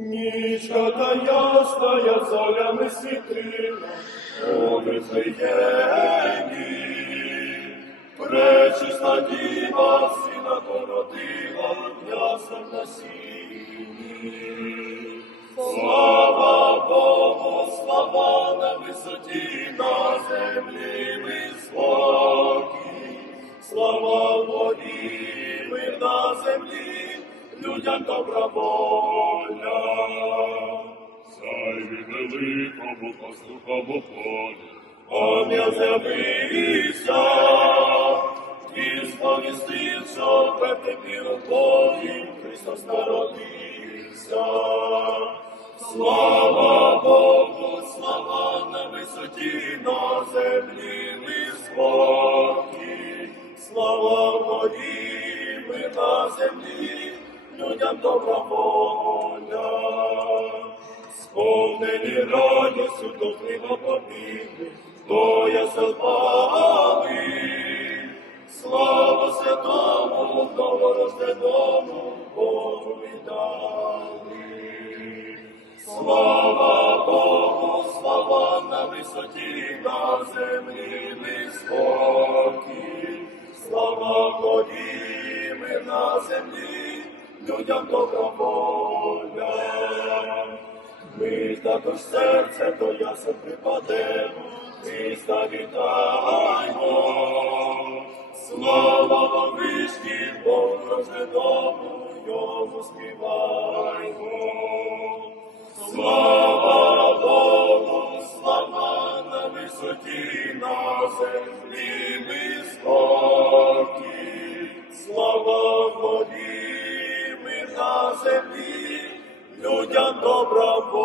Нічка та ясная зорями світила, у Вифлеємі. Пречисна діва сина породила, ясном на сіні. Слава Богу, слава на висоті, на землі ми. Слава Богі, мир на землі, людям. Царі великому послухамо полі, Ом'я з'явився, Твій сповістив, що в тебе у Богі Христос народився. Слава Богу, слава на висоті, на землі ми. Слава Богі, ми на землі, людям добра радістю до хліба побігли, ясел пали. Слава святому, новорожденому Богу віддали. Слава Богу, слава на висоті, на землі спокій. Слава Богі, ми на землі, людям добра воля. Ми також серце до ясен припадемо, Христа вітаємо. Слава вам вишні, Богу рожденому, йому співаймо. Слава Богу, слава на висоті, на землі добровольно.